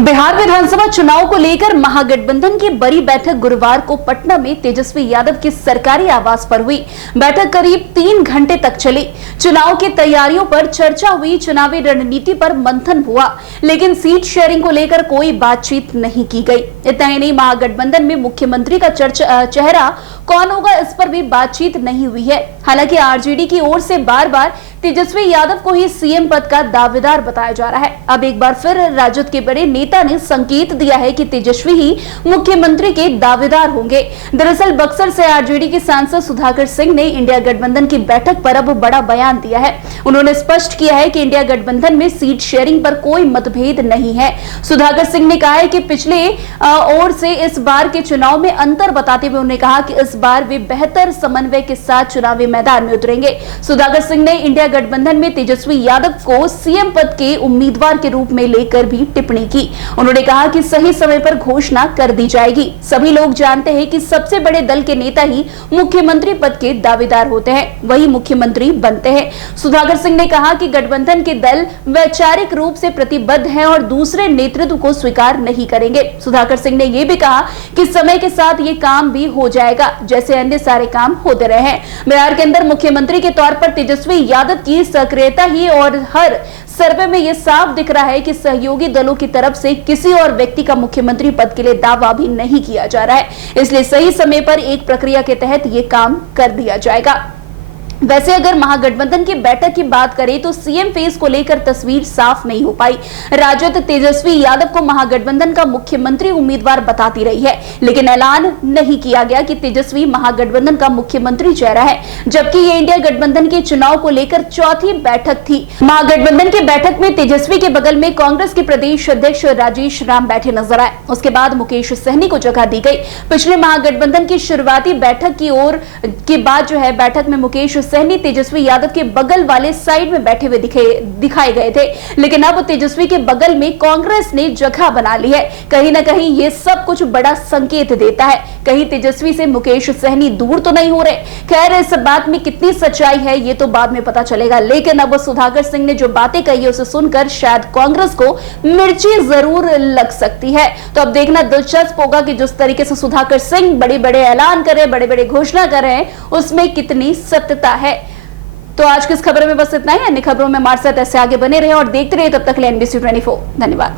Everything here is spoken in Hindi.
बिहार विधानसभा चुनाव को लेकर महागठबंधन की बड़ी बैठक गुरुवार को पटना में तेजस्वी यादव के सरकारी आवास पर हुई। बैठक करीब 3 घंटे तक चली। चुनाव की तैयारियों पर चर्चा हुई, चुनावी रणनीति पर मंथन हुआ, लेकिन सीट शेयरिंग को लेकर कोई बातचीत नहीं की गई। इतना ही नहीं, महागठबंधन में मुख्यमंत्री का चेहरा कौन होगा, इस पर भी बातचीत नहीं हुई है। हालांकि आरजेडी की ओर से बार बार तेजस्वी यादव को ही सीएम पद का दावेदार बताया जा रहा है। अब एक बार फिर राजद के बड़े नेता ने संकेत दिया है कि तेजस्वी ही मुख्यमंत्री के दावेदार होंगे। दरअसल बक्सर से आरजेडी के सांसद सुधाकर सिंह ने इंडिया गठबंधन की बैठक पर अब बड़ा बयान दिया है। उन्होंने स्पष्ट किया है कि इंडिया गठबंधन में सीट शेयरिंग पर कोई मतभेद नहीं है। सुधाकर सिंह ने कहा है कि पिछले ओर से इस बार के चुनाव में अंतर बताते हुए उन्होंने कहा कि इस बार वे बेहतर समन्वय के साथ चुनावी मैदान में उतरेंगे। सुधाकर सिंह ने इंडिया गठबंधन में तेजस्वी यादव को सीएम पद के उम्मीदवार के रूप में लेकर भी टिप्पणी की। उन्होंने कहा कि सही समय पर घोषणा कर दी जाएगी। सभी लोग जानते हैं कि सबसे बड़े दल के नेता ही मुख्यमंत्री पद के दावेदार होते हैं, वही मुख्यमंत्री बनते हैं। सुधाकर सिंह ने कहा कि गठबंधन के दल वैचारिक रूप से प्रतिबद्ध हैं और दूसरे नेतृत्व को स्वीकार नहीं करेंगे। सुधाकर सिंह ने यह भी कहा कि समय के साथ ये काम भी हो जाएगा, जैसे अन्य सारे काम होते रहे हैं। बिहार के अंदर मुख्यमंत्री के तौर पर तेजस्वी यादव की सक्रियता ही और हर सर्वे में यह साफ दिख रहा है कि सहयोगी दलों की तरफ से किसी और व्यक्ति का मुख्यमंत्री पद के लिए दावा भी नहीं किया जा रहा है। इसलिए सही समय पर एक प्रक्रिया के तहत यह काम कर दिया जाएगा। वैसे अगर महागठबंधन की बैठक की बात करें तो सीएम फेस को लेकर तस्वीर साफ नहीं हो पाई। राजद तेजस्वी यादव को महागठबंधन का मुख्यमंत्री उम्मीदवार बताती रही है, लेकिन ऐलान नहीं किया गया कि तेजस्वी महागठबंधन का मुख्यमंत्री चेहरा है, जबकि ये इंडिया गठबंधन के चुनाव को लेकर चौथी बैठक थी। महागठबंधन की बैठक में तेजस्वी के बगल में कांग्रेस के प्रदेश अध्यक्ष राजेश राम बैठे नजर आए। उसके बाद मुकेश सहनी को जगह दी गई। पिछले महागठबंधन की शुरुआती बैठक की ओर के बाद जो है बैठक में मुकेश सहनी तेजस्वी यादव के बगल वाले साइड में बैठे हुए दिखाए गए थे, लेकिन अब तेजस्वी के बगल में कांग्रेस ने जगह बना ली है। कहीं ना कहीं ये सब कुछ बड़ा संकेत देता है, कहीं तेजस्वी से मुकेश सहनी दूर तो नहीं हो रहे। खैर, इस बात में कितनी सच्चाई है ये तो बाद में पता चलेगा, लेकिन अब सुधाकर सिंह ने जो बातें कही है उसे सुनकर शायद कांग्रेस को मिर्ची जरूर लग सकती है। तो अब देखना दिलचस्प होगा कि जिस तरीके से सुधाकर सिंह बड़े बड़े ऐलान कर रहे हैं, बड़े बड़े घोषणा कर रहे हैं, उसमें कितनी सत्यता है। तो आज की इस खबर में बस इतना ही। अन्य खबरों में हमारे साथ ऐसे आगे बने रहे और देखते रहिए। तब तक के लिए NBC 24। धन्यवाद।